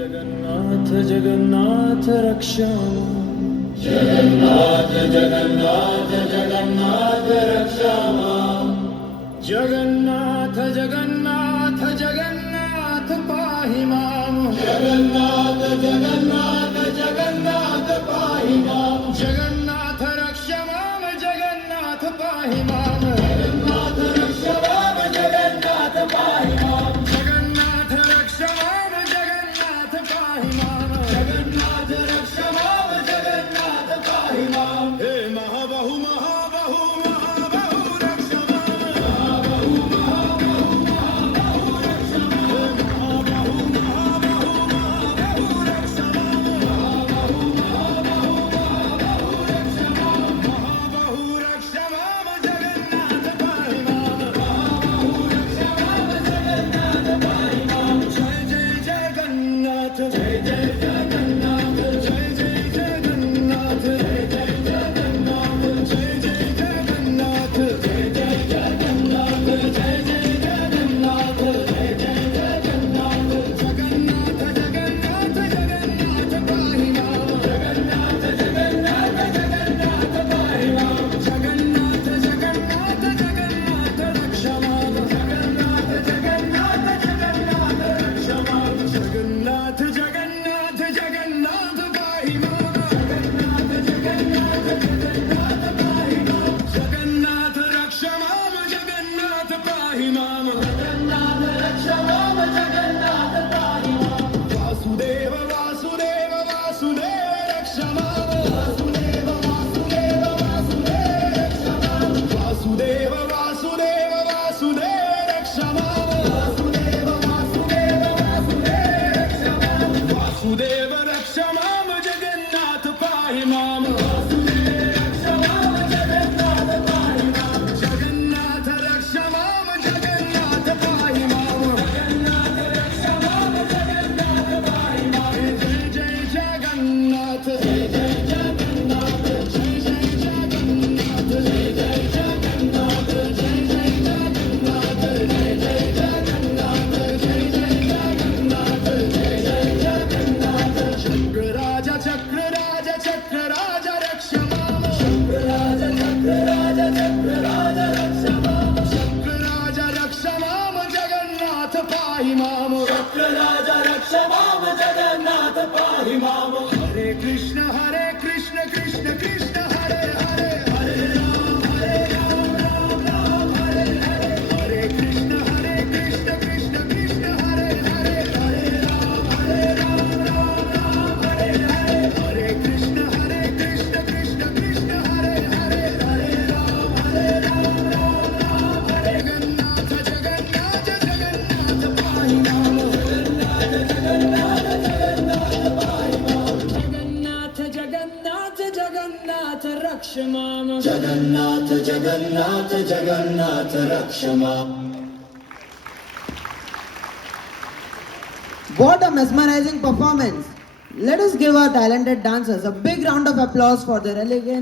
जगन्नाथ जगन्नाथ रक्षा जगन्नाथ जगन्नाथ जगन्नाथ रक्षा जगन्नाथ जगन्नाथ जगन्नाथ पाहि मां जगन्नाथ जगन्नाथ जगन्नाथ पाहि मां जगन्नाथ रक्षा मां जगन्नाथ पाहि मां जगन्नाथ रक्षा मां जगन्नाथ पाहि मां जगन्नाथ रक्षा मां जगन्नाथ पाहि मां जगन्नाथ रक्षा मां जगन्नाथ पाहि मां हे महाबाहु महाबाहु महाबाहु रक्षा महाबाहु महाबाहु महाबाहु रक्षा महाबाहु महाबाहु महाबाहु रक्षा महाबाहु महाबाहु महाबाहु रक्षा महाबाहु रक्षा मां जगन्नाथ पाहि मां महाबाहु रक्षा मां जगन्नाथ पाहि मां जय जय जगन्नाथ जय जय जगन्नाथ जय जय जगन्नाथ जय जय जगन्नाथ जय जय जगन्नाथ जय जय जगन्नाथ जय जय जगन्नाथ जय जय जगन्नाथ जगन्नाथ जगन्नाथ जगन्नाथ पाहि मां जगन्नाथ जगन्नाथ जगन्नाथ पाहि मां जगन्नाथ जगन्नाथ जगन्नाथ रक्षा मां जगन्नाथ जगन्नाथ जगन्नाथ रक्षा मां जगन्नाथ जगन्नाथ जगन्नाथ पाहि मां जगन्नाथ जगन्नाथ जगन्नाथ पाहि मां जगन्नाथ रक्षा मां जगन्नाथ पाहि मां जगन्नाथ रक्षा मां जगन्नाथ पाहि मां वासुदेव वासुदेव वासुदेव रक्षा मां वासुदेव वासुदेव वासुदेव रक्षा मां वासुदेव वासुदेव वासुदेव रक्षा मां वासुदेव वासुदेव वासुदेव रक्षा मां वासुदेव रक्षा मां जगन्नाथ पाहि मां वासुदेव रक्षा मां जगन्नाथ पाहि मां जगन्नाथ रक्षा मां जगन्नाथ पाहि मां जगन्नाथ रक्षा मां जगन्नाथ पाहि मां जय जय जगन्नाथ जय जय जगन्नाथ जय जय जगन्नाथ जय जय जगन्नाथ जय जय जगन्नाथ जय जय जगन्नाथ जय जय जगन्नाथ जय जय जगन्नाथ चक्रराज चक्रराज चक्रराज रक्षा मां चक्रराज चक्रराज चक्रराज रक्षा मां चक्रराज रक्षा मां जगन्नाथ पाहि मां चक्रराज रक्षा मां जगन्नाथ पाहि मां हरे कृष्ण कृष्ण कृष्ण हरे हरे हरे राम राम राम हरे हरे हरे कृष्ण कृष्ण कृष्ण हरे हरे हरे राम राम राम हरे हरे हरे कृष्ण कृष्ण कृष्ण हरे हरे हरे राम राम राम हरे जगन्नाथ जगन्नाथ जगन्नाथ पाहि मां जगन्नाथ जगन्नाथ जगन्नाथ पाहि मां जगन्नाथ जगन्नाथ जगन्नाथ रक्षा मां जगन्नाथ जगन्नाथ जगन्नाथ रक्षा मां What a mesmerizing performance! Let us give our talented dancers a big round of applause for their elegant